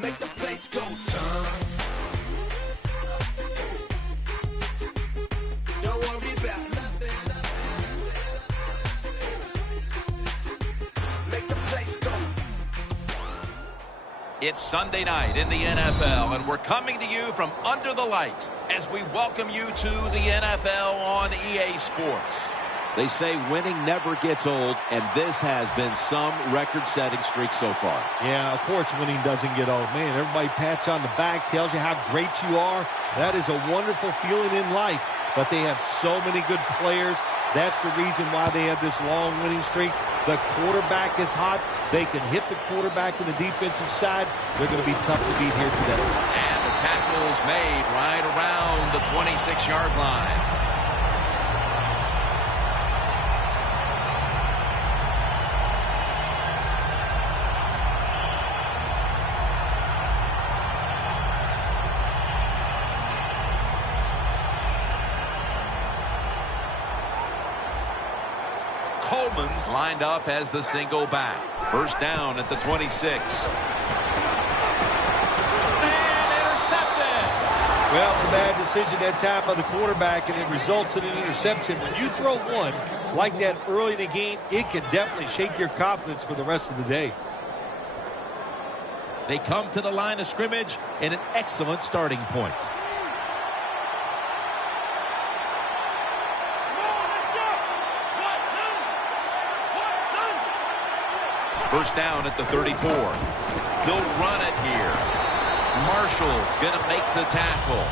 Make the place go turn. Don't worry about nothing. Make the place go. It's Sunday night in the NFL, and we're coming to you from under the lights as we welcome you to the NFL on EA Sports. They say winning never gets old, and this has been some record-setting streak so far. Yeah, of course winning doesn't get old. Man, everybody pats you on the back, tells you how great you are. That is a wonderful feeling in life. But they have so many good players. That's the reason why they have this long winning streak. The quarterback is hot. They can hit the quarterback on the defensive side. They're going to be tough to beat here today. And the tackle's made right around the 26-yard line. Coleman's lined up as the single back. First down at the 26. And intercepted. Well, it's a bad decision that time by the quarterback, and it results in an interception. When you throw one like that early in the game, it can definitely shake your confidence for the rest of the day. They come to the line of scrimmage in an excellent starting point. First down at the 34. They'll run it here. Marshall's going to make the tackle.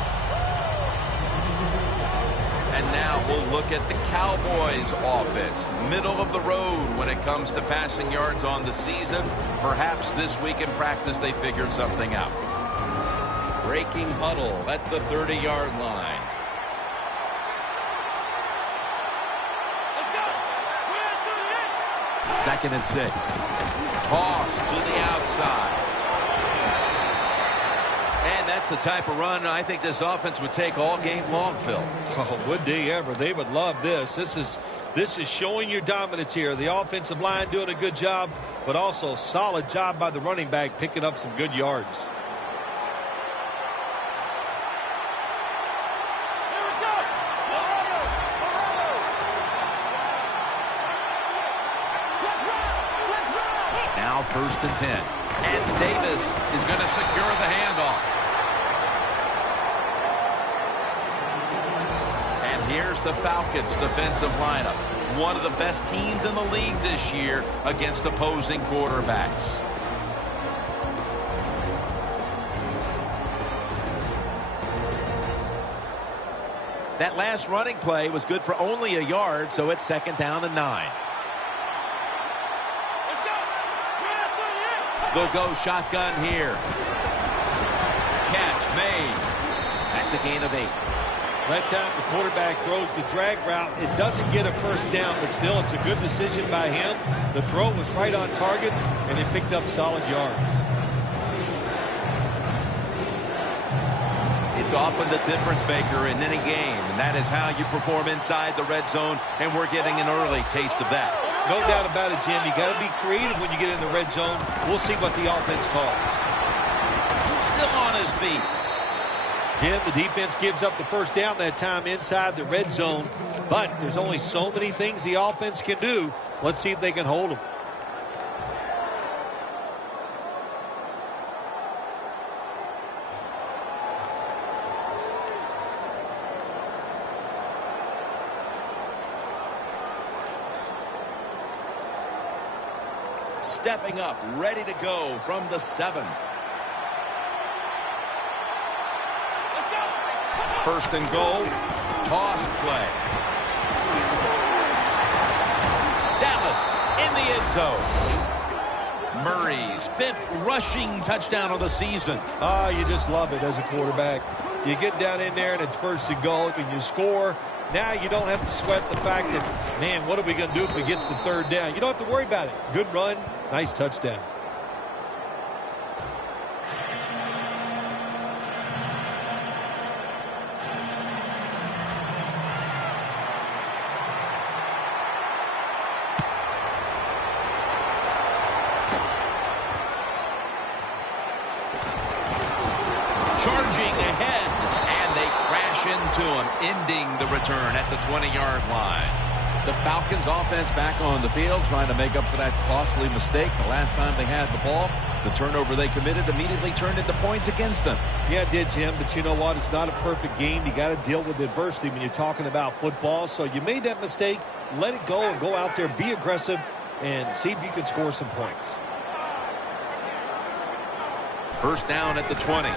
And now we'll look at the Cowboys offense. Middle of the road when it comes to passing yards on the season. Perhaps this week in practice they figured something out. Breaking huddle at the 30-yard line. Second and 6. Toss to the outside. And that's the type of run I think this offense would take all game long, Phil. Oh, would they ever? They would love this. This is showing your dominance here. The offensive line doing a good job, but also solid job by the running back picking up some good yards. First and 10. And Davis is going to secure the handoff. And here's the Falcons' defensive lineup. One of the best teams in the league this year against opposing quarterbacks. That last running play was good for only a yard, so it's second down and 9. They'll go shotgun here. Catch made. That's a gain of 8. That time the quarterback throws the drag route. It doesn't get a first down, but still it's a good decision by him. The throw was right on target, and he picked up solid yards. It's often the difference maker in any game, and that is how you perform inside the red zone, and we're getting an early taste of that. No doubt about it, Jim. You got to be creative when you get in the red zone. We'll see what the offense calls. Still on his feet. Jim, the defense gives up the first down that time inside the red zone, but there's only so many things the offense can do. Let's see if they can hold them. Stepping up, ready to go from the 7. First and goal. Toss play. Dallas in the end zone. Murray's 5th rushing touchdown of the season. You just love it as a quarterback. You get down in there and it's first and goal and you score. Now you don't have to sweat the fact that, man, what are we going to do if it gets to third down? You don't have to worry about it. Good run, nice touchdown. into him, ending the return at the 20-yard line. The Falcons offense back on the field trying to make up for that costly mistake the last time they had the ball. The turnover they committed immediately turned into points against them. Yeah, it did, Jim, but you know what? It's not a perfect game. You got to deal with adversity when you're talking about football. So you made that mistake, let it go and go out there, be aggressive, and see if you can score some points. First down at the 20.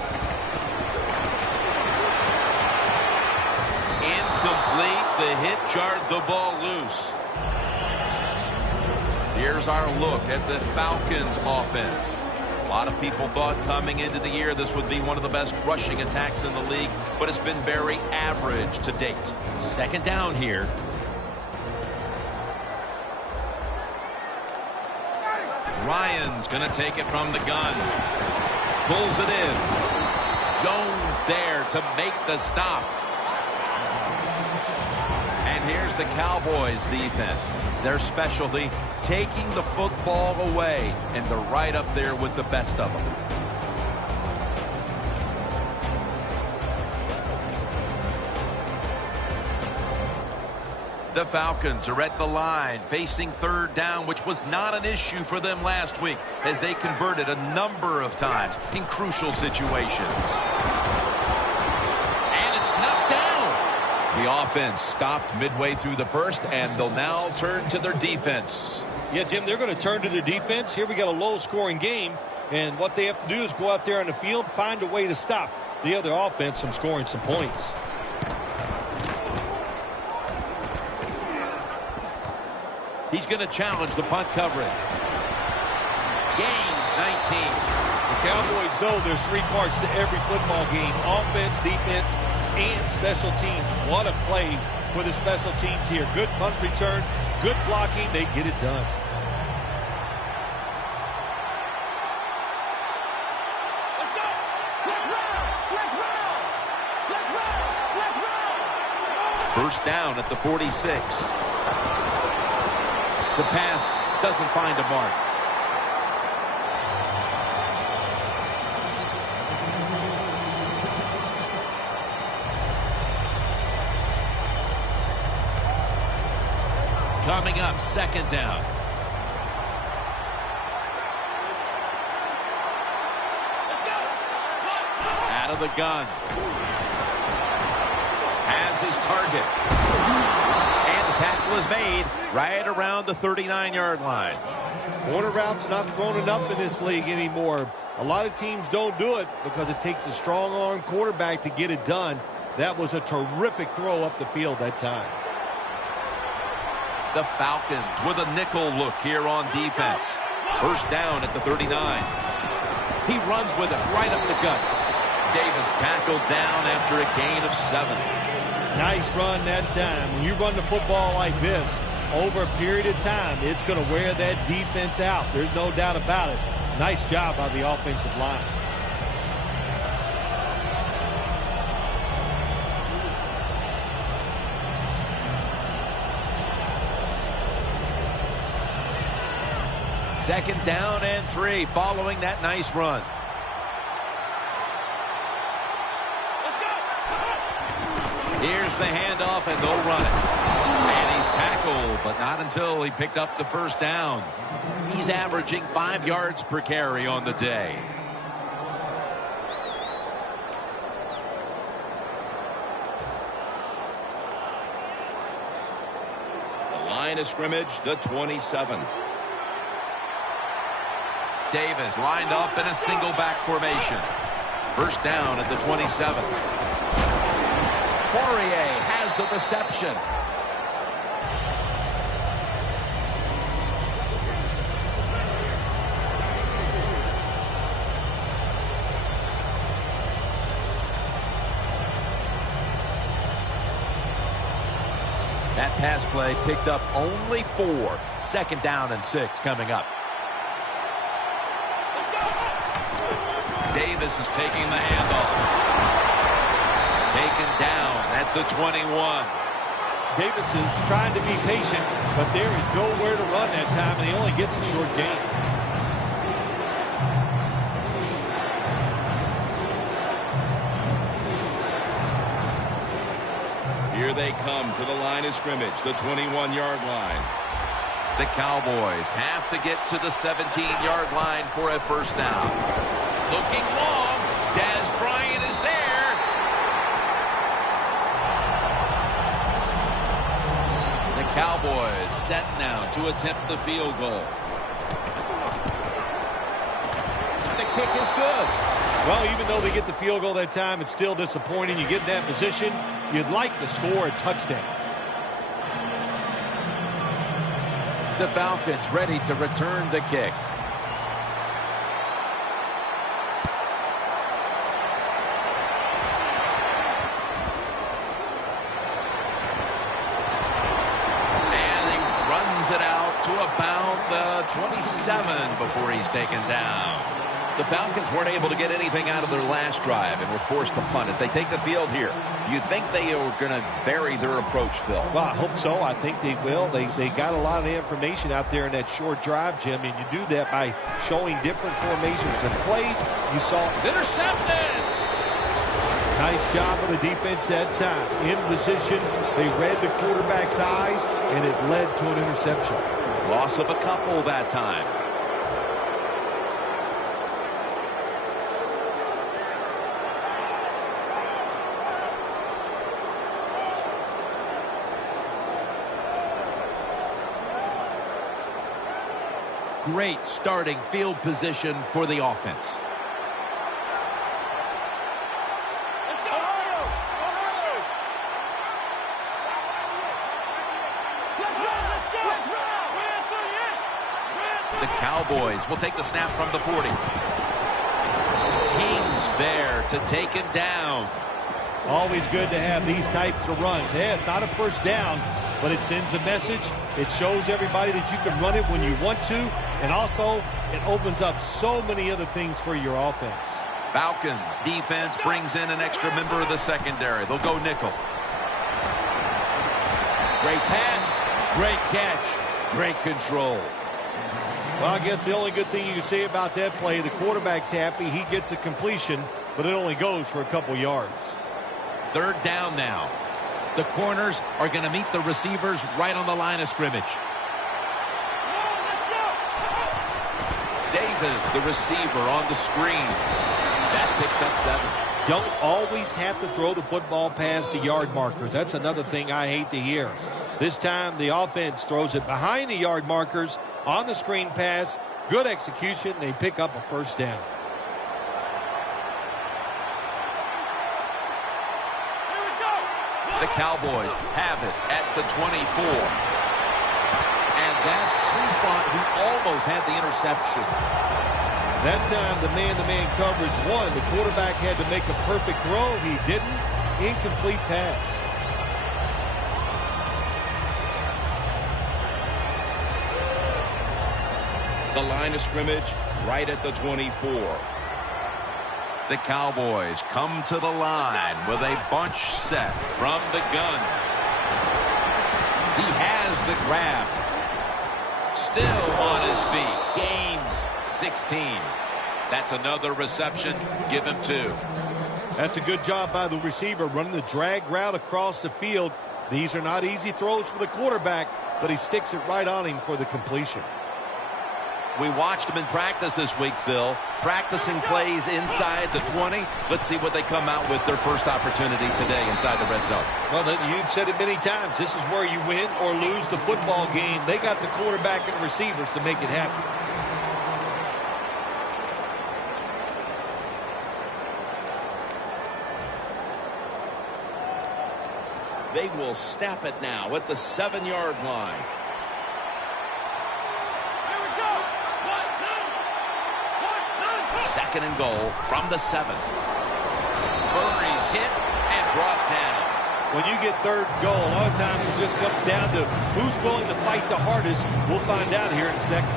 Incomplete. The hit jarred the ball loose. Here's our look at the Falcons offense. A lot of people thought coming into the year this would be one of the best rushing attacks in the league, but it's been very average to date. Second down here. Ryan's going to take it from the gun. Pulls it in. Jones there to make the stop. And here's the Cowboys defense. Their specialty, taking the football away, and they're right up there with the best of them. The Falcons are at the line, facing third down, which was not an issue for them last week, as they converted a number of times in crucial situations. And it's knocked down. The offense stopped midway through the first, and they'll now turn to their defense. Yeah, Jim, they're going to turn to their defense. Here we got a low-scoring game, and what they have to do is go out there on the field, find a way to stop the other offense from scoring some points. He's going to challenge the punt coverage. Gains 19. The Cowboys know there's three parts to every football game: offense, defense, and special teams. What a play for the special teams here. Good punt return, good blocking. They get it done. First down at the 46. The pass doesn't find a mark. Coming up, second down. Out of the gun. Has his target. Tackle is made right around the 39-yard line. Corner routes not thrown enough in this league anymore. A lot of teams don't do it because it takes a strong-arm quarterback to get it done. That was a terrific throw up the field that time. The Falcons with a nickel look here on defense. First down at the 39. He runs with it right up the gut. Davis tackled down after a gain of 7. Nice run that time. When you run the football like this, over a period of time, it's going to wear that defense out. There's no doubt about it. Nice job by the offensive line. Second down and 3 following that nice run. Here's the handoff, and they'll run it. And he's tackled, but not until he picked up the first down. He's averaging 5 yards per carry on the day. The line of scrimmage, the 27. Davis lined up in a single back formation. First down at the 27. Fourier has the reception. That pass play picked up only 4. Second down and 6 coming up. Davis is taking the handoff. Taken down at the 21. Davis is trying to be patient, but there is nowhere to run that time, and he only gets a short gain. they come to the line of scrimmage, the 21-yard line. The Cowboys have to get to the 17-yard line for a first down. Looking long. Dez Bryant is there. The Cowboys set now to attempt the field goal. The kick is good. Well, even though they get the field goal that time, it's still disappointing. You get in that position, you'd like to score a touchdown. The Falcons ready to return the kick. And he runs it out to about the 27 before he's taken down. The Falcons weren't able to get anything out of their last drive and were forced to punt. As they take the field here, do you think they are going to vary their approach, Phil? Well, I hope so. I think they will. They got a lot of information out there in that short drive, Jim, and you do that by showing different formations and plays. You saw It's intercepted. nice job of the defense that time. In position, they read the quarterback's eyes, and it led to an interception. Loss of a couple that time. Great starting field position for the offense. The Cowboys will take the snap from the 40. Kings there to take him down. Always good to have these types of runs. Yeah, it's not a first down, but it sends a message. It shows everybody that you can run it when you want to, and also it opens up so many other things for your offense. Falcons defense brings in an extra member of the secondary. They'll go nickel. Great pass, great catch, great control. Well, I guess the only good thing you can say about that play, the quarterback's happy. He gets a completion, but it only goes for a couple yards. Third down now. The corners are going to meet the receivers right on the line of scrimmage. Davis, the receiver, on the screen. That picks up 7. Don't always have to throw the football past the yard markers. That's another thing I hate to hear. This time, the offense throws it behind the yard markers on the screen pass. Good execution. They pick up a first down. The Cowboys have it at the 24. And that's Trufant, who almost had the interception. That time, the man-to-man coverage won. The quarterback had to make a perfect throw. He didn't. Incomplete pass. The line of scrimmage right at the 24. The Cowboys come to the line with a bunch set from the gun. He has the grab. Still on his feet. Gains 16. That's another reception. Give him 2. That's a good job by the receiver running the drag route across the field. These are not easy throws for the quarterback, but he sticks it right on him for the completion. We watched them in practice this week, Phil. Practicing plays inside the 20. Let's see what they come out with their first opportunity today inside the red zone. Well, you've said it many times. This is where you win or lose the football game. They got the quarterback and receivers to make it happen. They will snap it now at the 7-yard line. Second and goal from the 7. Murray's hit and brought down. When you get third and goal, a lot of times it just comes down to who's willing to fight the hardest. We'll find out here in a second.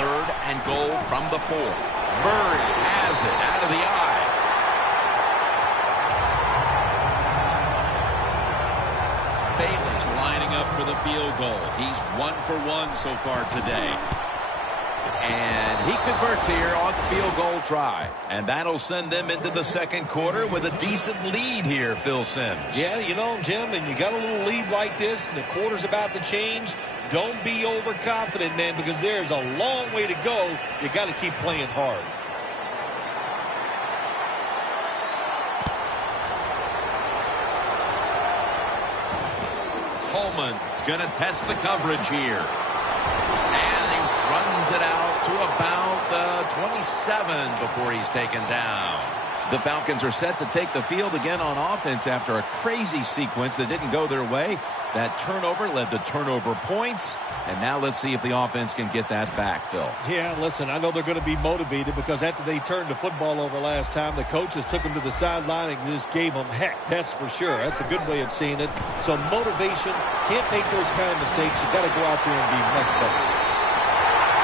Third and goal from the 4. Murray has it out of the eye. Bailey's lining up for the field goal. He's 1 for 1 so far today. And he converts here on the field goal try. And that'll send them into the second quarter with a decent lead here, Phil Simms. Yeah, you know, Jim, and you got a little lead like this, and the quarter's about to change. Don't be overconfident, man, because there's a long way to go. You got to keep playing hard. Coleman's going to test the coverage here. And he runs it out to about the 27 before he's taken down. The Falcons are set to take the field again on offense after a crazy sequence that didn't go their way. That turnover led to turnover points. And now let's see if the offense can get that back, Phil. Yeah, listen, I know they're going to be motivated because after they turned the football over last time, the coaches took them to the sideline and just gave them heck. That's for sure. That's a good way of seeing it. So motivation, can't make those kind of mistakes. You got to go out there and be much better.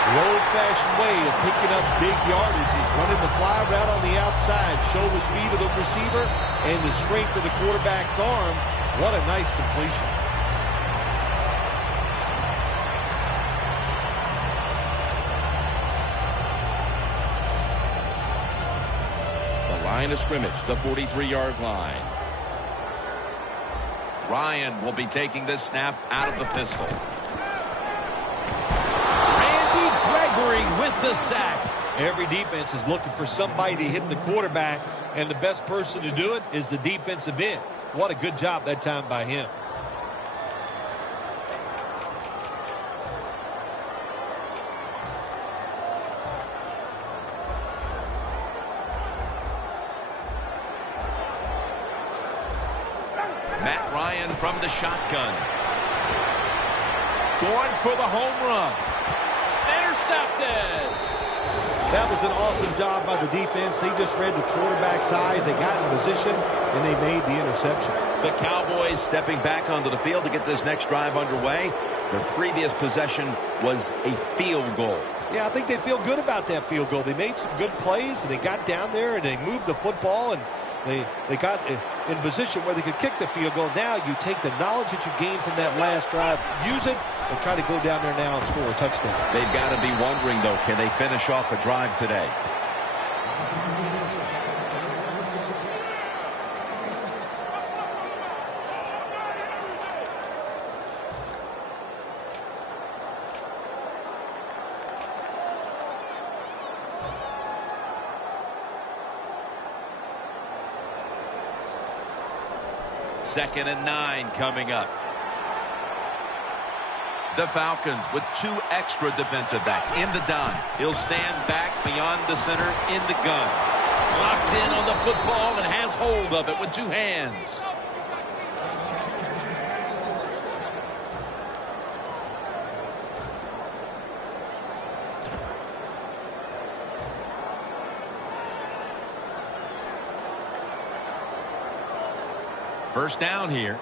The old-fashioned way of picking up big yardage is running the fly route on the outside. Show the speed of the receiver and the strength of the quarterback's arm. What a nice completion. Line of scrimmage, the 43-yard line. Ryan will be taking this snap out of the pistol. Randy Gregory with the sack. Every defense is looking for somebody to hit the quarterback, and the best person to do it is the defensive end. What a good job that time by him. Matt Ryan from the shotgun. Going for the home run. Intercepted. That was an awesome job by the defense. They just read the quarterback's eyes. They got in position, and they made the interception. The Cowboys stepping back onto the field to get this next drive underway. Their previous possession was a field goal. Yeah, I think they feel good about that field goal. They made some good plays, and they got down there, and they moved the football, and they got in position where they could kick the field goal. Now you take the knowledge that you gained from that last drive, use it, and try to go down there now and score a touchdown. They've got to be wondering, though, can they finish off a drive today? Second and 9 coming up. The Falcons with 2 extra defensive backs in the dime. He'll stand back beyond the center in the gun. Locked in on the football and has hold of it with 2 hands. First down here.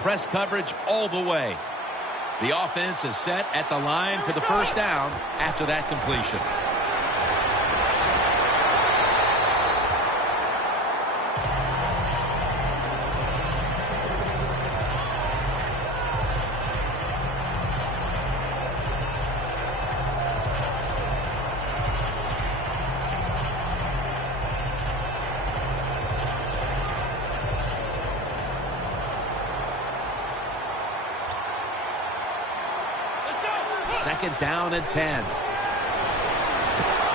Press coverage all the way. The offense is set at the line for the first down after that completion. Second down and 10.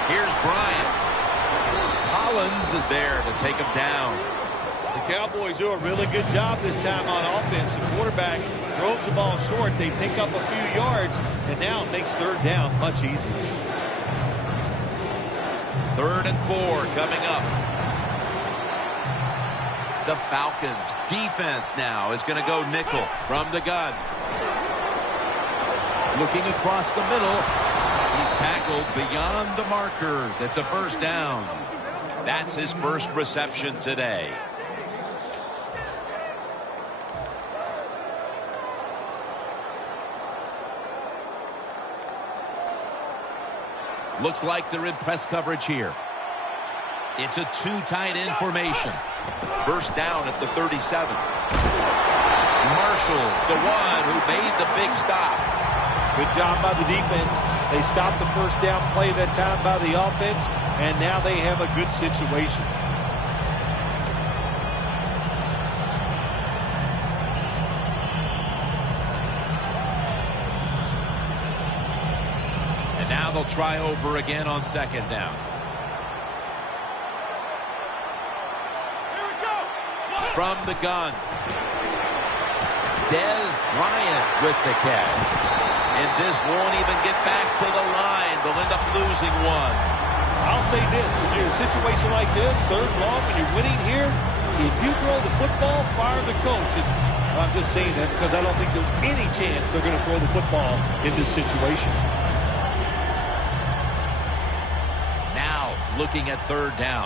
Here's Bryant. Collins is there to take him down. The Cowboys do a really good job this time on offense. The quarterback throws the ball short. They pick up a few yards, and now it makes third down much easier. 3rd and 4 coming up. The Falcons defense now is going to go nickel from the gun. Looking across the middle. He's tackled beyond the markers. It's a first down. That's his first reception today. Looks like they're in press coverage here. It's a 2 tight end formation. First down at the 37. Marshall's the one who made the big stop. Good job by the defense. They stopped the first down play that time by the offense, and now they have a good situation. And now they'll try over again on second down. From the gun, Dez Bryant with the catch. And this won't even get back to the line. They'll end up losing one. I'll say this, when you're in a situation like this, third and long, and you're winning here, if you throw the football, fire the coach. And I'm just saying that because I don't think there's any chance they're going to throw the football in this situation. Now looking at third down.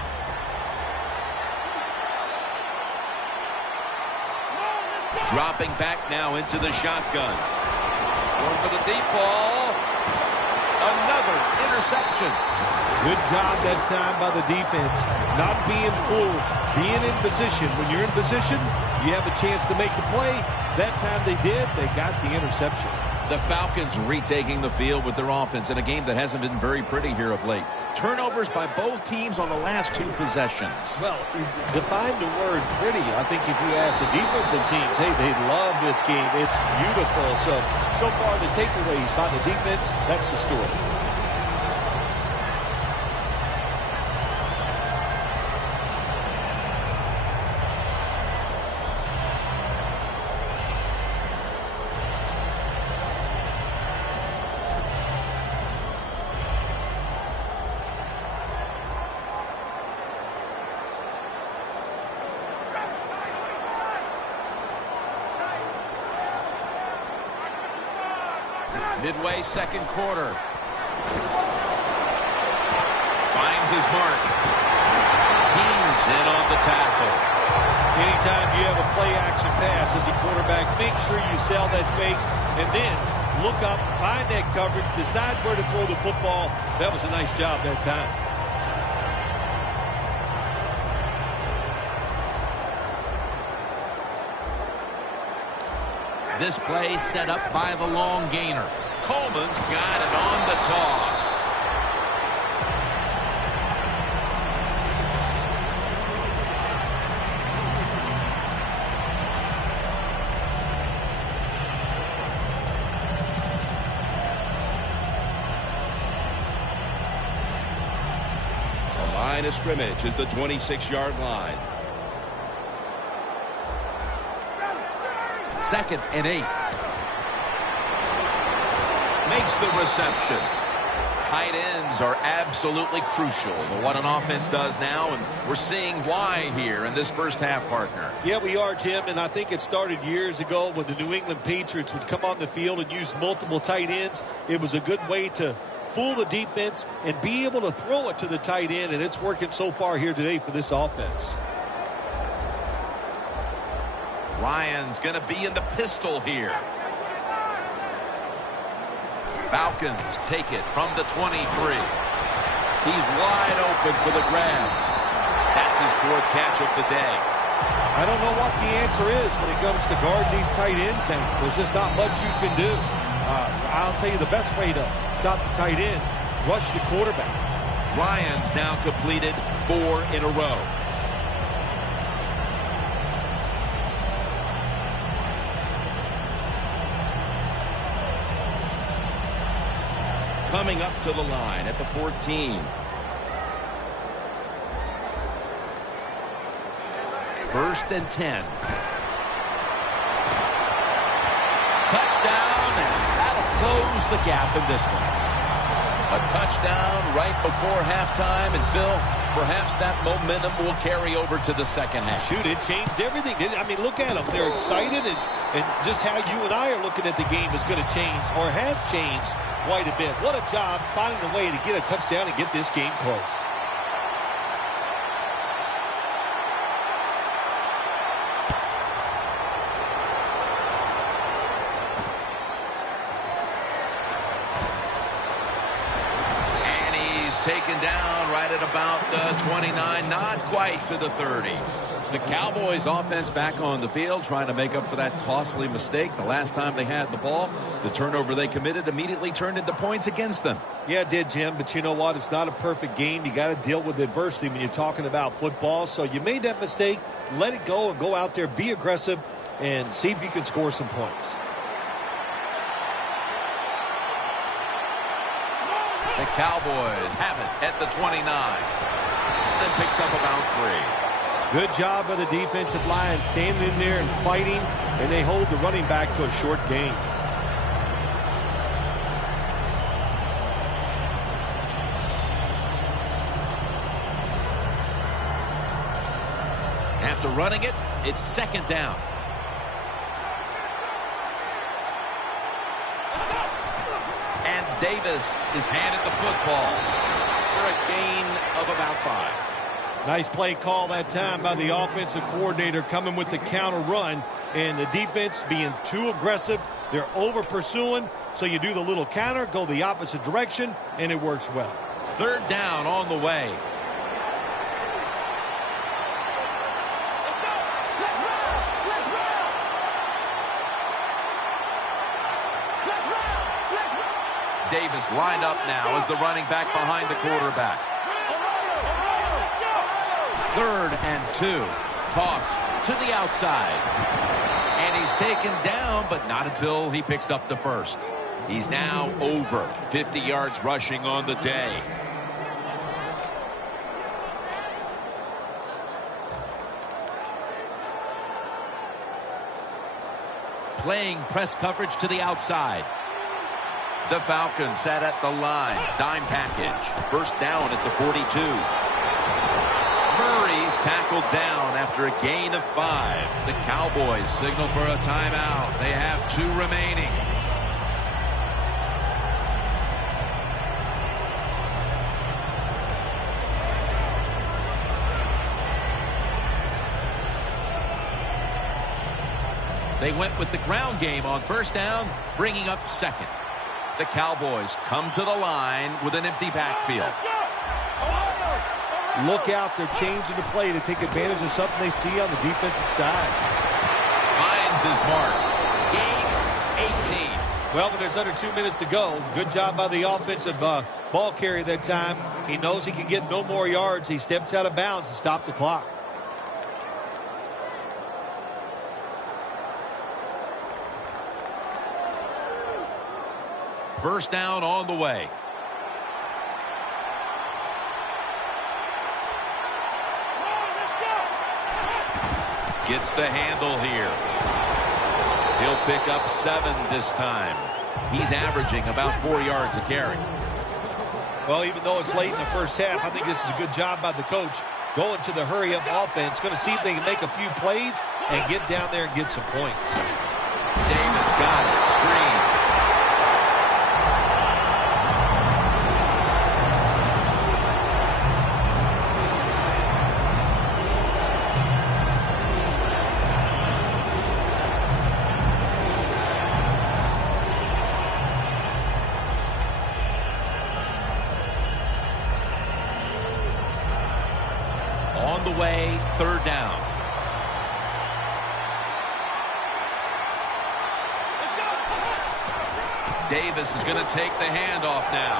Dropping back now into the shotgun. Going for the deep ball. Another interception. Good job that time by the defense. Not being fooled. Being in position. When you're in position, you have a chance to make the play. That time they did. They got the interception. The Falcons retaking the field with their offense in a game that hasn't been very pretty here of late. Turnovers by both teams on the last two possessions. Well, define the word pretty. I think if you ask the defensive teams, hey, they love this game. It's beautiful. So far the takeaways by the defense, that's the story. Midway second quarter. Finds his mark. He's in on the tackle. Anytime you have a play action pass as a quarterback, make sure you sell that fake and then look up, find that coverage, decide where to throw the football. That was a nice job that time. This play set up by the long gainer. Coleman's got it on the toss. The line of scrimmage is the 26-yard line. 2nd and 8. Makes the reception. Tight ends are absolutely crucial to what an offense does now, and we're seeing why here in this first half, partner. Yeah, we are, Jim, and I think it started years ago when the New England Patriots would come on the field and use multiple tight ends. It was a good way to fool the defense and be able to throw it to the tight end, and it's working so far here today for this offense. Ryan's going to be in the pistol here. Falcons take it from the 23. He's wide open for the grab. That's his 4th catch of the day. I don't know what the answer is when it comes to guarding these tight ends now. There's just not much you can do. I'll tell you the best way to stop the tight end, rush the quarterback. Ryan's now completed 4 in a row. Coming up to the line at the 14. First and 10. Touchdown, and that'll close the gap in this one. A touchdown right before halftime, and Phil, perhaps that momentum will carry over to the second half. Shoot, it changed everything, didn't it? I mean, look at them. They're excited, and just how you and I are looking at the game is going to change, or has changed quite a bit. What a job finding a way to get a touchdown and get this game close. Taken down right at about 29, not quite to the 30. The Cowboys offense back on the field trying to make up for that costly mistake. The last time they had the ball, the turnover they committed immediately turned into points against them. Yeah, it did, Jim, but you know what? It's not a perfect game. You got to deal with adversity when you're talking about football. So you made that mistake, let it go, and go out there, be aggressive, and see if you can score some points. The Cowboys have it at the 29. Then picks up about 3. Good job by the defensive line standing in there and fighting, and they hold the running back to a short gain. After running it, it's second down. And Davis is handed the football for a gain of about 5. Nice play call that time by the offensive coordinator coming with the counter run, and the defense being too aggressive. They're over pursuing, so you do the little counter, go the opposite direction, and it works well. Third down on the way. Davis lined up now as the running back behind the quarterback. 3rd and 2. Toss to the outside. And he's taken down, but not until he picks up the first. He's now over 50 yards rushing on the day. Playing press coverage to the outside. The Falcons sat at the line. Dime package. First down at the 42. Murray's tackled down after a gain of 5. The Cowboys signal for a timeout. They have 2 remaining. They went with the ground game on first down, bringing up second. The Cowboys come to the line with an empty backfield. Look out, they're changing the play to take advantage of something they see on the defensive side. Finds his mark. Gain 18. Well, but there's under 2 minutes to go. Good job by the offensive ball carrier that time. He knows he can get no more yards. He steps out of bounds to stop the clock. First down on the way. Gets the handle here. He'll pick up 7 this time. He's averaging about 4 yards a carry. Well, even though it's late in the first half, I think this is a good job by the coach. Going to the hurry-up offense. Going to see if they can make a few plays and get down there and get some points. Davis got it. Screen. On the way, third down. Davis is going to take the handoff now.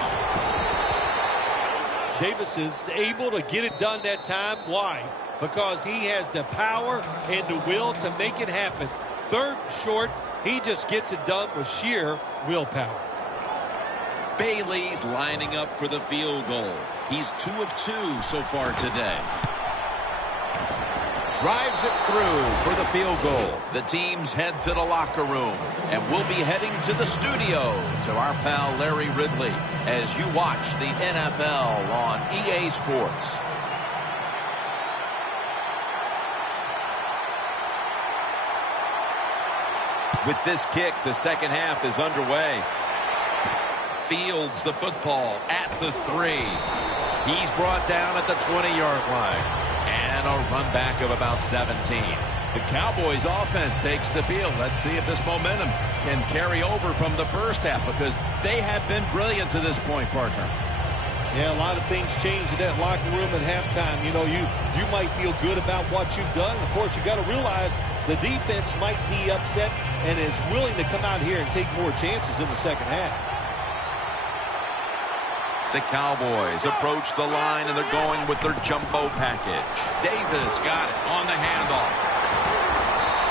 Davis is able to get it done that time. Why? Because he has the power and the will to make it happen. Third and short, he just gets it done with sheer willpower. Bailey's lining up for the field goal. He's 2 of 2 so far today. Drives it through for the field goal. The teams head to the locker room, and we'll be heading to the studio to our pal Larry Ridley as you watch the NFL on EA Sports. With this kick, the second half is underway. Fields the football at the 3. He's brought down at the 20-yard line. And a run back of about 17. The Cowboys offense takes the field. Let's see if this momentum can carry over from the first half, because they have been brilliant to this point, partner. Yeah, a lot of things change in that locker room at halftime. You know, you might feel good about what you've done. Of course, you got to realize the defense might be upset and is willing to come out here and take more chances in the second half. The Cowboys approach the line, and they're going with their jumbo package. Davis got it on the handoff.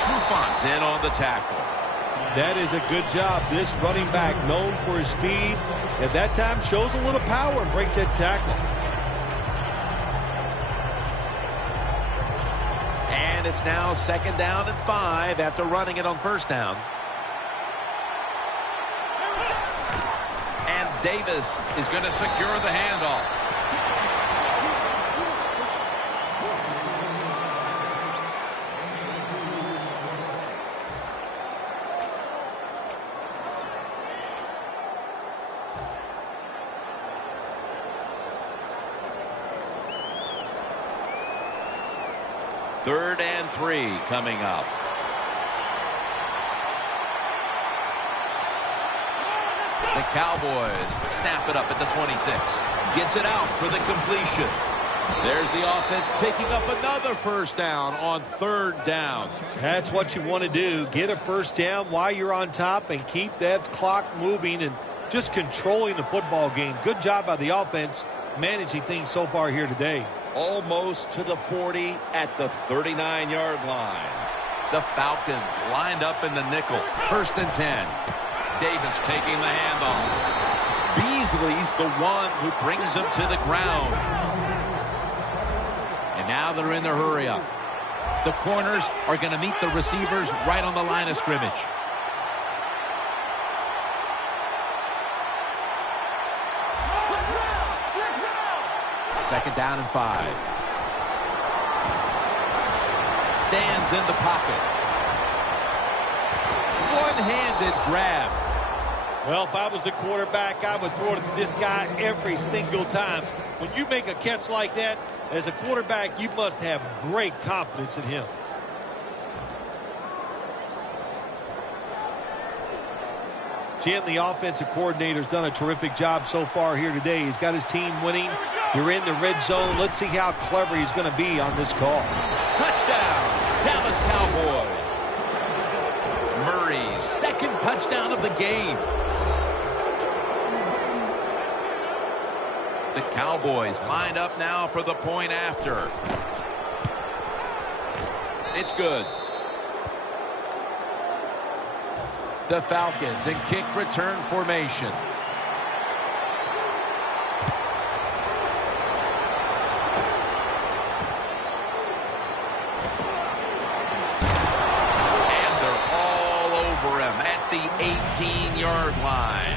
Trufont's in on the tackle. That is a good job. This running back, known for his speed, at that time shows a little power and breaks that tackle. And it's now 2nd down and 5 after running it on 1st down. And Davis is going to secure the handoff. Third and 3 coming up. The Cowboys snap it up at the 26. Gets it out for the completion. There's the offense picking up another 1st down on 3rd down. That's what you want to do. Get a 1st down while you're on top and keep that clock moving and just controlling the football game. Good job by the offense managing things so far here today. Almost to the 40 at the 39-yard line. The Falcons lined up in the nickel. 1st and 10. Davis taking the handoff. Beasley's the one who brings him to the ground. And now they're in their hurry up. The corners are going to meet the receivers right on the line of scrimmage. Second down and 5. Stands in the pocket. One-handed grab. Well, if I was the quarterback, I would throw it to this guy every single time. When you make a catch like that, as a quarterback, you must have great confidence in him. Jim, the offensive coordinator's done a terrific job so far here today. He's got his team winning. You're in the red zone. Let's see how clever he's going to be on this call. Touchdown, Dallas Cowboys. Murray's 2nd touchdown of the game. The Cowboys line up now for the point after. It's good. The Falcons in kick return formation. And they're all over him at the 18-yard line.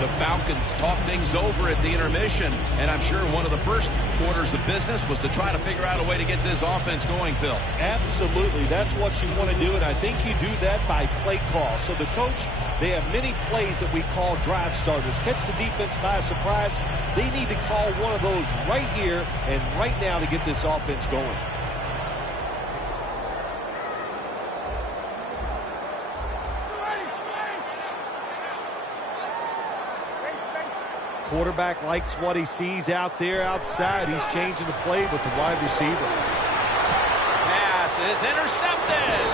The Falcons talk things over at the intermission, and I'm sure one of the first orders of business was to try to figure out a way to get this offense going, Phil. Absolutely. That's what you want to do, and I think you do that by play call. So the coach, they have many plays that we call drive starters. Catch the defense by surprise. They need to call one of those right here and right now to get this offense going. Quarterback likes what he sees out there outside. He's changing the play with the wide receiver. Pass is intercepted.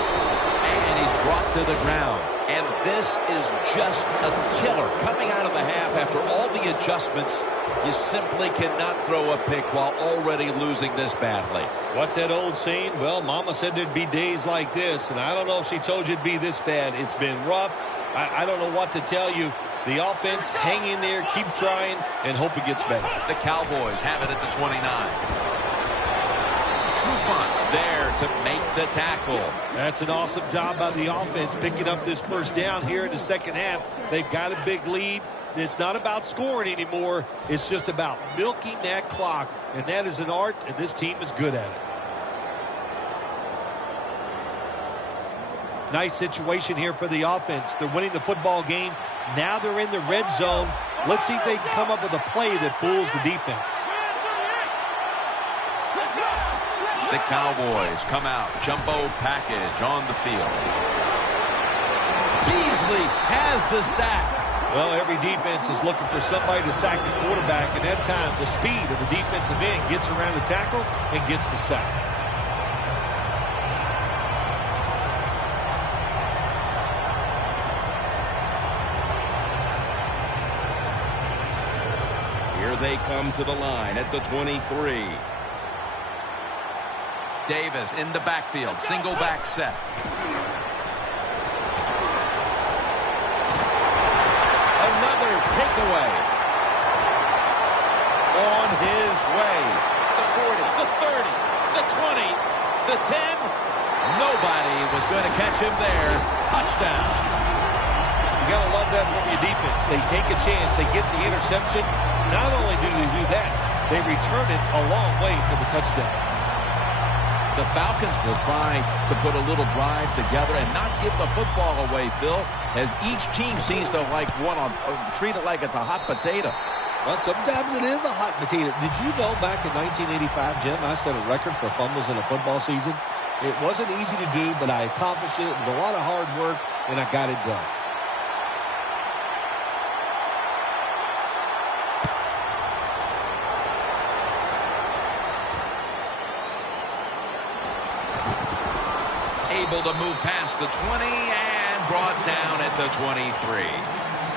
And he's brought to the ground. And this is just a killer. Coming out of the half after all the adjustments, you simply cannot throw a pick while already losing this badly. What's that old saying? Well, Mama said there'd be days like this, and I don't know if she told you it'd be this bad. It's been rough. I don't know what to tell you. The offense, hang in there, keep trying, and hope it gets better. The Cowboys have it at the 29. Trufont's there to make the tackle. That's an awesome job by the offense picking up this 1st down here in the second half. They've got a big lead. It's not about scoring anymore. It's just about milking that clock, and that is an art, and this team is good at it. Nice situation here for the offense. They're winning the football game. Now they're in the red zone. Let's see if they can come up with a play that fools the defense. The Cowboys come out. Jumbo package on the field. Beasley has the sack. Well, every defense is looking for somebody to sack the quarterback, and that time the speed of the defensive end gets around the tackle and gets the sack. Here they come to the line at the 23. Davis in the backfield, single back set. Another takeaway. On his way. The 40, the 30, the 20, the 10. Nobody was going to catch him there. Touchdown. You got to love that from your defense. They take a chance. They get the interception. Not only do they do that, they return it a long way for the touchdown. The Falcons will try to put a little drive together and not give the football away, Phil, as each team seems to treat it like it's a hot potato. Well, sometimes it is a hot potato. Did you know back in 1985, Jim, I set a record for fumbles in a football season? It wasn't easy to do, but I accomplished it. It was a lot of hard work, and I got it done. Able to move past the 20 and brought down at the 23.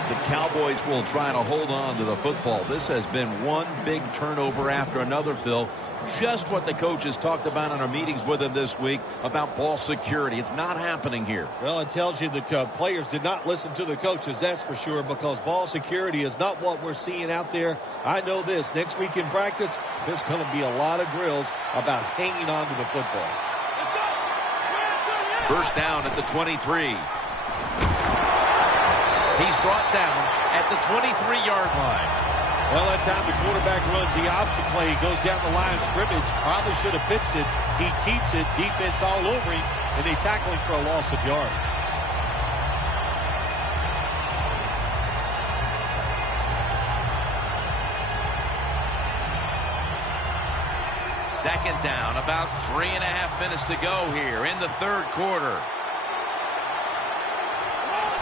The Cowboys will try to hold on to the football. This has been one big turnover after another, Phil. Just what the coaches talked about in our meetings with him this week about ball security. It's not happening here. Well, it tells you the players did not listen to the coaches, that's for sure, because ball security is not what we're seeing out there. I know this. Next week in practice, there's going to be a lot of drills about hanging on to the football. First down at the 23. He's brought down at the 23-yard line. Well, that time the quarterback runs the option play. He goes down the line of scrimmage. Probably should have pitched it. He keeps it. Defense all over him, and they tackle him for a loss of yard. Second down, about 3.5 minutes to go here in the third quarter.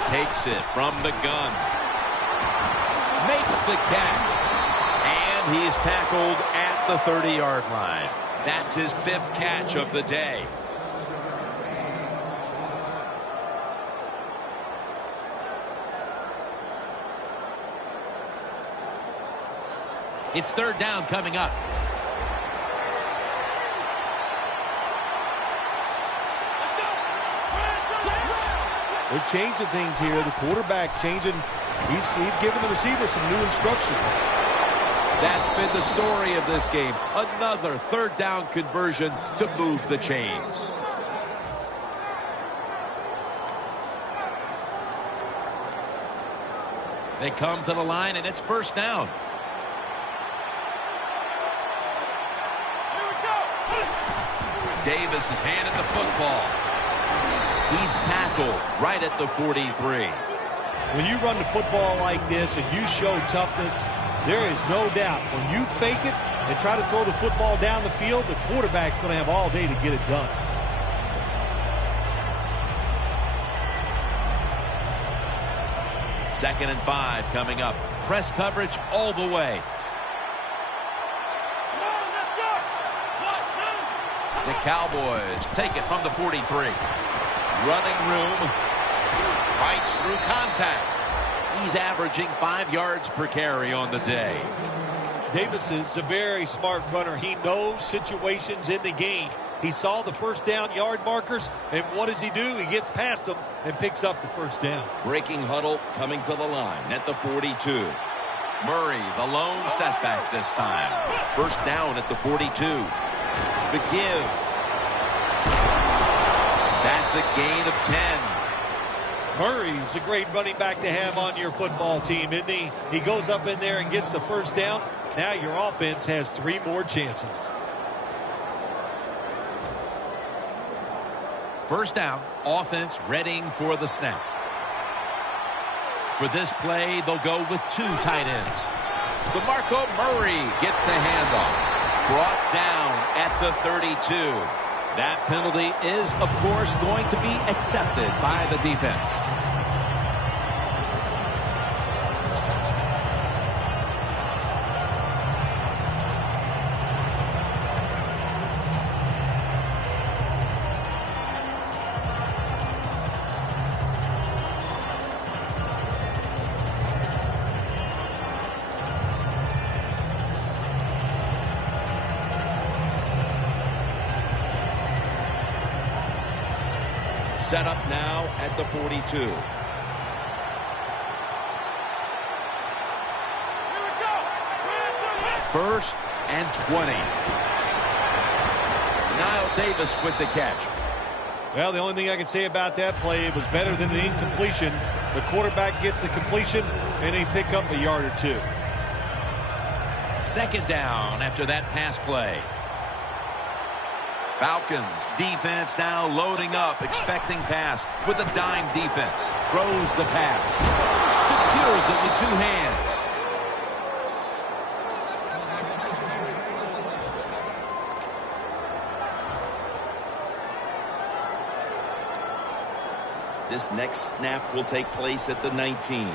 Takes it from the gun. Makes the catch. And he is tackled at the 30-yard line. That's his 5th catch of the day. It's third down coming up. They're changing things here. The quarterback changing. He's giving the receiver some new instructions. That's been the story of this game. Another third down conversion to move the chains. They come to the line, and it's first down. Davis is handed the football. He's tackled right at the 43. When you run the football like this and you show toughness, there is no doubt when you fake it and try to throw the football down the field, the quarterback's going to have all day to get it done. Second and 5 coming up. Press coverage all the way. The Cowboys take it from the 43. Running room. Fights through contact. He's averaging 5 yards per carry on the day. Davis is a very smart runner. He knows situations in the game. He saw the first down yard markers, and what does he do? He gets past them and picks up the first down. Breaking huddle coming to the line at the 42. Murray, the lone setback this time. First down at the 42. The give. That's a gain of 10. Murray's a great running back to have on your football team, isn't he? He goes up in there and gets the first down. Now your offense has 3 more chances. First down, offense readying for the snap. For this play, they'll go with 2 tight ends. DeMarco Murray gets the handoff. Brought down at the 32. That penalty is, of course, going to be accepted by the defense. set up now at the 42. First and 20. Knile Davis with the catch. Well, the only thing I can say about that play, it was better than an incompletion. The quarterback gets the completion, and they pick up a yard or two. Second down after that pass play. Falcons defense now loading up, expecting pass with a dime defense. Throws the pass. Secures it with two hands. This next snap will take place at the 19.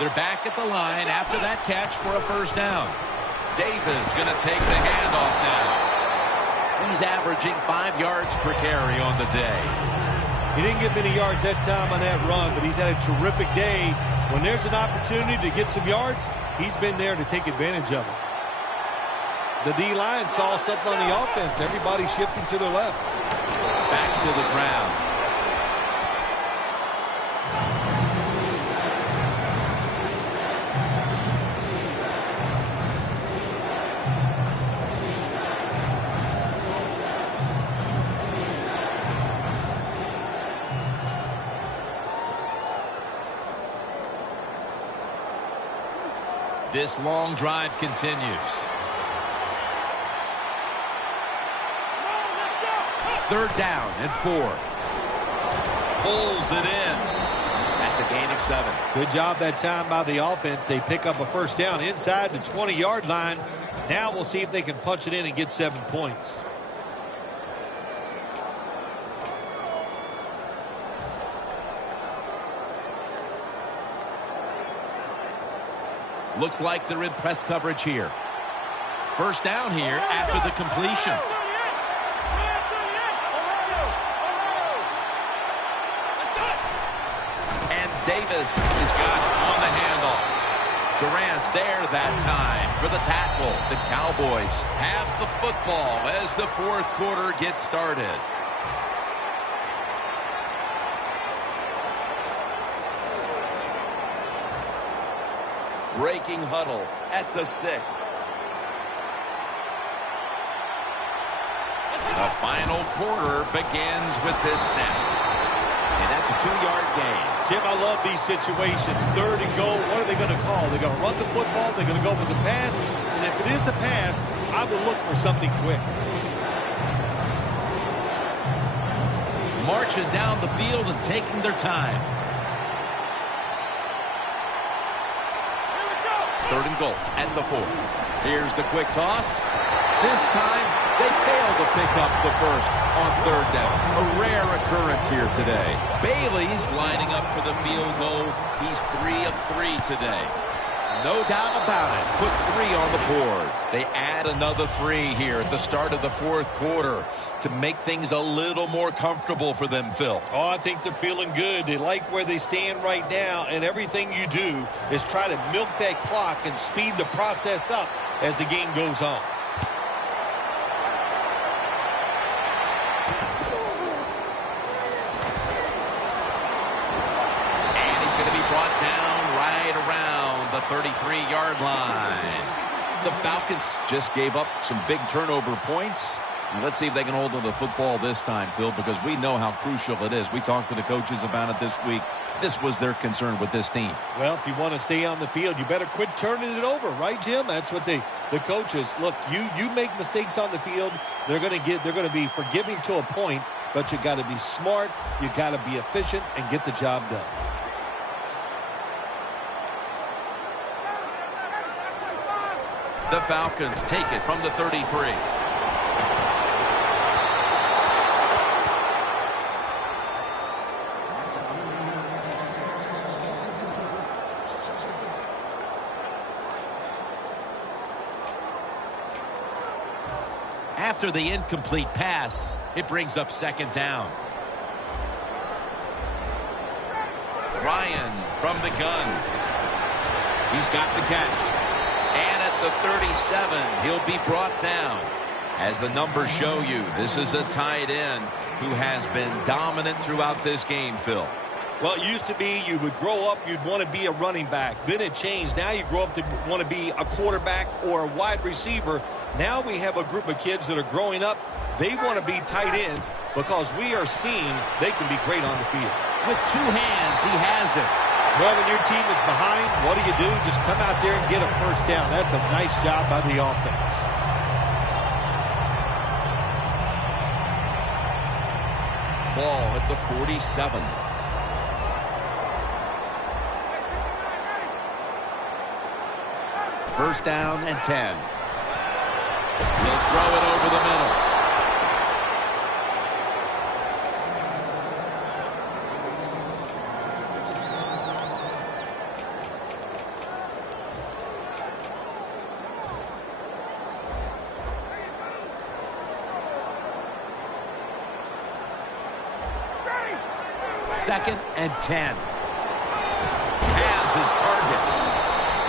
They're back at the line after that catch for a first down. Davis going to take the handoff now. He's averaging 5 yards per carry on the day. He didn't get many yards that time on that run, but he's had a terrific day. When there's an opportunity to get some yards, he's been there to take advantage of it. The D-line saw something on the offense. Everybody shifting to their left. Back to the ground. This long drive continues. Third down and 4. Pulls it in. That's a gain of 7. Good job that time by the offense. They pick up a first down inside the 20-yard line. Now we'll see if they can punch it in and get 7 points. Looks like they're in press coverage here. First down here after the completion. And Davis has got it on the handoff. Durant's there that time for the tackle. The Cowboys have the football as the fourth quarter gets started. Breaking huddle at the 6. The final quarter begins with this snap. And that's a 2-yard gain. Jim, I love these situations. Third and goal, what are they going to call? They're going to run the football, they're going to go with a pass, and if it is a pass, I would look for something quick. Marching down the field and taking their time. Third and goal at the 4. Here's the quick toss. This time, they failed to pick up the first on third down. A rare occurrence here today. Bailey's lining up for the field goal. He's 3 of 3 today. No doubt about it. Put 3 on the board. They add another 3 here at the start of the fourth quarter to make things a little more comfortable for them, Phil. Oh, I think they're feeling good. They like where they stand right now, and everything you do is try to milk that clock and speed the process up as the game goes on. And he's going to be brought down right around the 33-yard line. The Falcons just gave up some big turnover points. And let's see if they can hold on to the football this time, Phil, because we know how crucial it is. We talked to the coaches about it this week. This was their concern with this team. Well, if you want to stay on the field, you better quit turning it over, right, Jim? That's what the coaches look. You make mistakes on the field, they're going to be forgiving to a point, but you got to be smart, you got to be efficient, and get the job done. The Falcons take it from the 33. After the incomplete pass, it brings up second down. Ryan from the gun. He's got the catch. And at the 37, he'll be brought down. As the numbers show you, this is a tight end who has been dominant throughout this game, Phil. Well, it used to be you would grow up, you'd want to be a running back. Then it changed. Now you grow up to want to be a quarterback or a wide receiver. Now we have a group of kids that are growing up. They want to be tight ends because we are seeing they can be great on the field. With two hands, he has it. Well, when your team is behind, what do? Just come out there and get a first down. That's a nice job by the offense. Ball at the 47. First down and 10. He'll throw it over the middle. Second and 10. Has his target.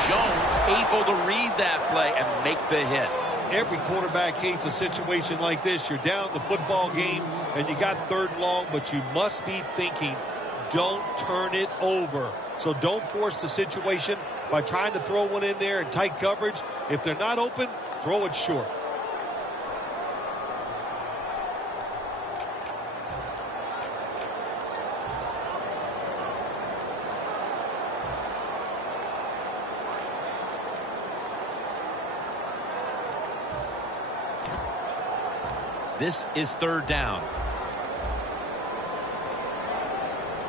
Jones able to read that play and make the hit. Every quarterback hates a situation like this. You're down the football game and you got third and long, but you must be thinking, don't turn it over. So don't force the situation by trying to throw one in there in tight coverage. If they're not open, throw it short. This is third down.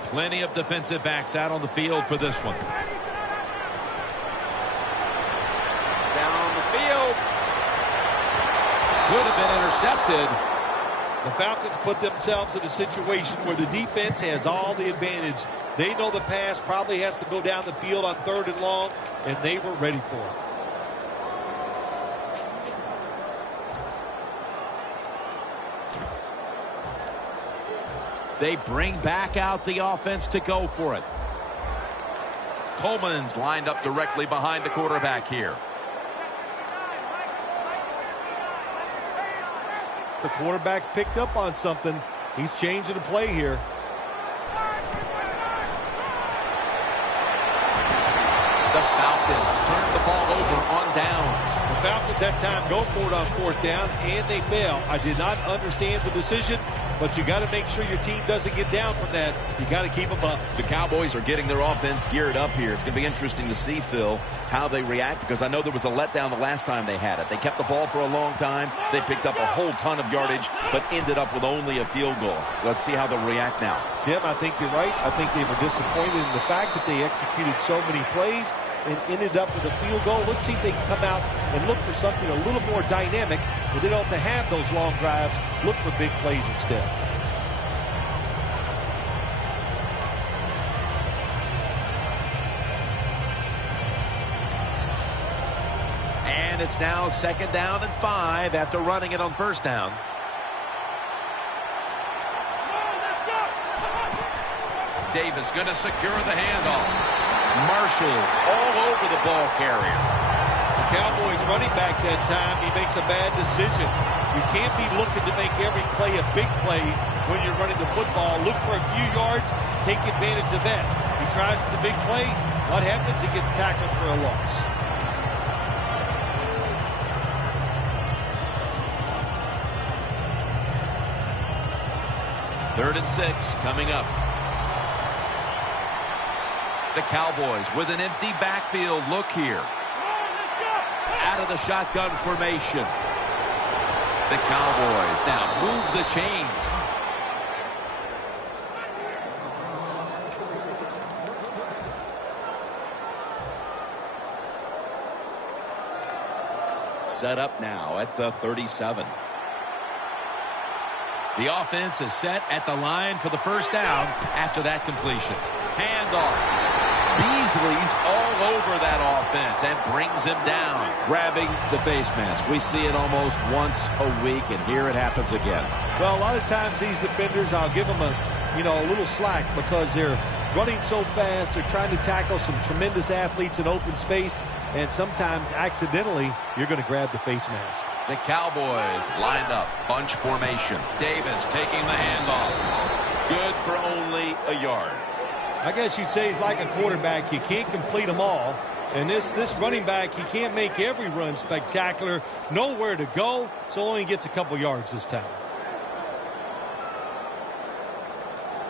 Plenty of defensive backs out on the field for this one. Down the field. Could have been intercepted. The Falcons put themselves in a situation where the defense has all the advantage. They know the pass probably has to go down the field on third and long, and they were ready for it. They bring back out the offense to go for it. Coleman's lined up directly behind the quarterback here. The quarterback's picked up on something. He's changing the play here. The Falcons turn the ball over on downs. The Falcons had time go for it on fourth down, and they fail. I did not understand the decision, but you got to make sure your team doesn't get down from that. You got to keep them up. The Cowboys are getting their offense geared up here. It's going to be interesting to see, Phil, how they react, because I know there was a letdown the last time they had it. They kept the ball for a long time. They picked up a whole ton of yardage, but ended up with only a field goal. So let's see how they'll react now. Jim, I think you're right. I think they were disappointed in the fact that they executed so many plays and ended up with a field goal. Let's see if they can come out and look for something a little more dynamic where they don't have to have those long drives. Look for big plays instead. And it's now second down and 5 after running it on first down. Davis going to secure the handoff. Marshall's all over the ball carrier. The Cowboys running back that time, he makes a bad decision. You can't be looking to make every play a big play when you're running the football. Look for a few yards, take advantage of that. If he tries the big play, what happens? He gets tackled for a loss. Third and 6 coming up. The Cowboys with an empty backfield look here. Out of the shotgun formation. The Cowboys now move the chains. Set up now at the 37. The offense is set at the line for the first down after that completion. Handoff. Beasley's all over that offense and brings him down. Grabbing the face mask. We see it almost once a week, and here it happens again. Well, a lot of times these defenders, I'll give them a little slack because they're running so fast. They're trying to tackle some tremendous athletes in open space, and sometimes accidentally you're going to grab the face mask. The Cowboys lined up, bunch formation. Davis taking the handoff. Good for only a yard. I guess you'd say he's like a quarterback. You can't complete them all. And this running back, he can't make every run spectacular. Nowhere to go, so only gets a couple yards this time.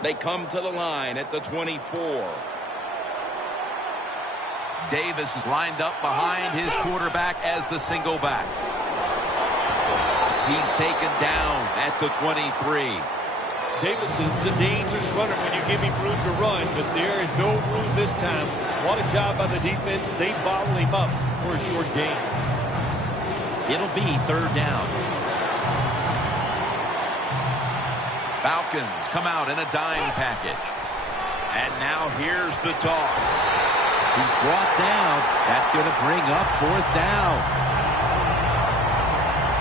They come to the line at the 24. Davis is lined up behind his quarterback as the single back. He's taken down at the 23. Davis is a dangerous runner when you give him room to run, but there is no room this time. What a job by the defense. They bottle him up for a short gain. It'll be third down. Falcons come out in a dime package. And now here's the toss. He's brought down. That's going to bring up fourth down.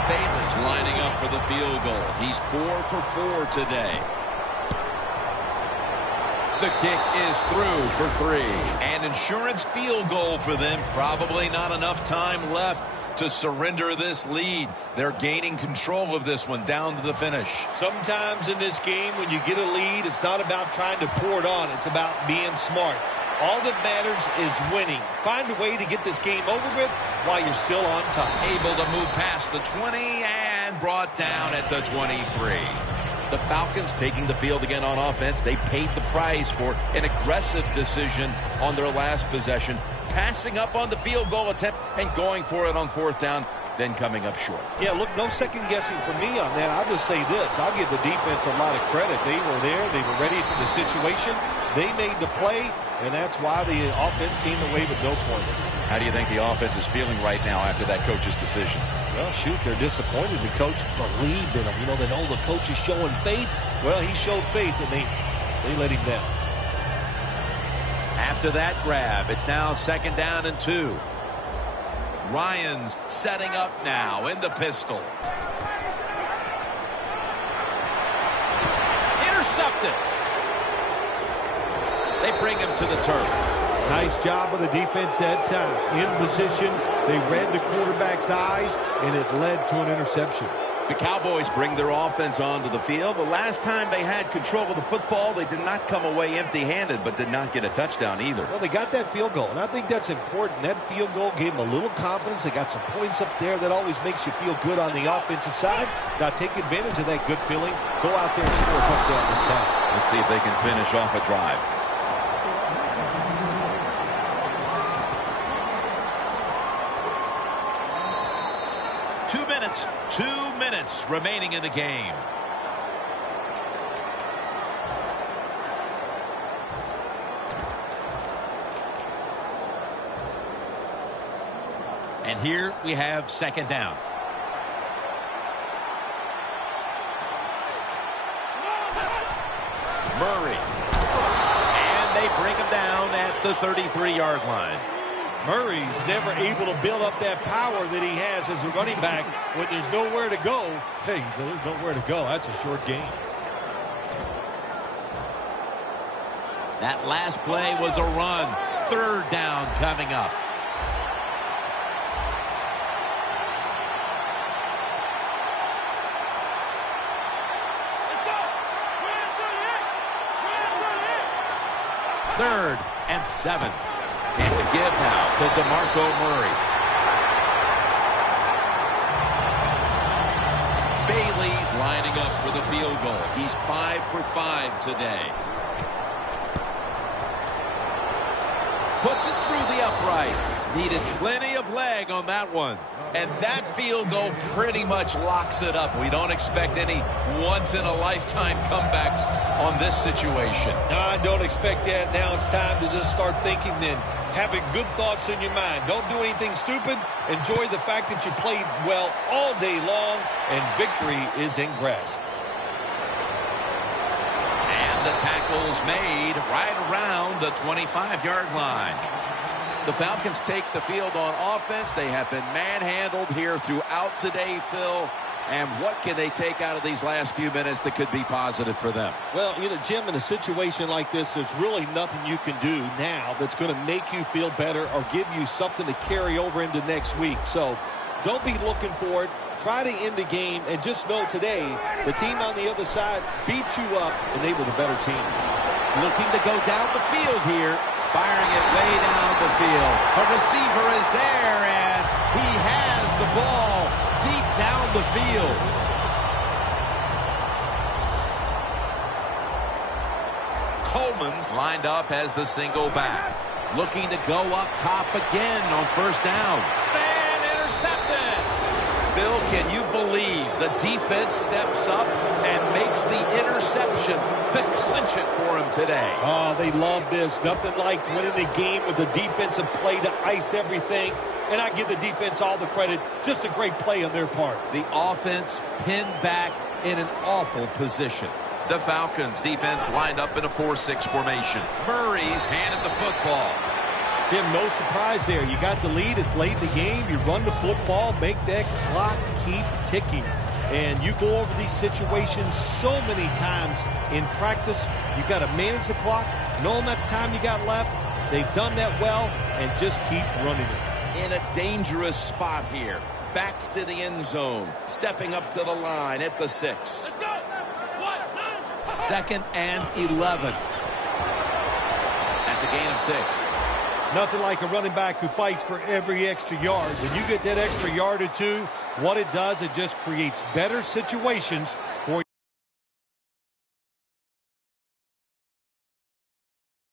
Bailey's lining up for the field goal. He's 4 for 4 today. The kick is through for 3. An insurance field goal for them. Probably not enough time left to surrender this lead. They're gaining control of this one down to the finish. Sometimes in this game, when you get a lead, it's not about trying to pour it on. It's about being smart. All that matters is winning. Find a way to get this game over with while you're still on top. Able to move past the 20 and brought down at the 23. The Falcons taking the field again on offense. They paid the price for an aggressive decision on their last possession, passing up on the field goal attempt and going for it on fourth down, then coming up short. Yeah, look, no second guessing for me on that. I'll just say this. I'll give the defense a lot of credit. They were there. They were ready for the situation. They made the play, and that's why the offense came away with no points. How do you think the offense is feeling right now after that coach's decision? Well, shoot, they're disappointed. The coach believed in them. You know, they know the coach is showing faith. Well, he showed faith, and they let him down. After that grab, it's now second down and 2. Ryan's setting up now in the pistol. Intercepted. They bring him to the turf. Nice job of the defense that time. In position, they read the quarterback's eyes, and it led to an interception. The Cowboys bring their offense onto the field. The last time they had control of the football, they did not come away empty-handed, but did not get a touchdown either. Well, they got that field goal, and I think that's important. That field goal gave them a little confidence. They got some points up there. That always makes you feel good on the offensive side. Now take advantage of that good feeling. Go out there and score a touchdown this time. Let's see if they can finish off a drive. Two minutes remaining in the game. And here we have second down. Murray. And they bring him down at the 33-yard line. Murray's never able to build up that power that he has as a running back. When there's nowhere to go, hey, there's nowhere to go. That's a short gain. That last play was a run. Third down coming up. Third and 7. And the give now to DeMarco Murray. Bailey's lining up for the field goal. He's 5 for 5 today. Puts it through the upright. Needed plenty of leg on that one. And that field goal pretty much locks it up. We don't expect any once-in-a-lifetime comebacks on this situation. No, I don't expect that. Now it's time to just start thinking then. Having good thoughts in your mind. Don't do anything stupid. Enjoy the fact that you played well all day long, and victory is in grasp. And the tackle's made right around the 25-yard line. The Falcons take the field on offense. They have been manhandled here throughout today, Phil. And what can they take out of these last few minutes that could be positive for them? Well, you know, Jim, in a situation like this, there's really nothing you can do now that's going to make you feel better or give you something to carry over into next week. So Don't be looking for it. Try to end the game, and just know today, the team on the other side beat you up, and they were the better team. Looking to go down the field here. Firing it way down the field. A receiver is there, and he has the ball deep down the field. Coleman's lined up as the single back. Looking to go up top again on first down. And intercepted. Phil, can you believe the defense steps up and makes the interception to clinch it for him today? Oh, they love this. Nothing like winning a game with a defensive play to ice everything. And I give the defense all the credit. Just a great play on their part. The offense pinned back in an awful position. The Falcons defense lined up in a 4-6 formation. Murray's handed the football. Jim, no surprise there. You got the lead. It's late in the game. You run the football, make that clock keep ticking. And you go over these situations so many times in practice. You got to manage the clock, know how much time you got left. They've done that well, and just keep running it. In a dangerous spot here. Backs to the end zone. Stepping up to the line at the 6. 2nd and 11. That's a gain of 6. Nothing like a running back who fights for every extra yard. When you get that extra yard or two, what it does, it just creates better situations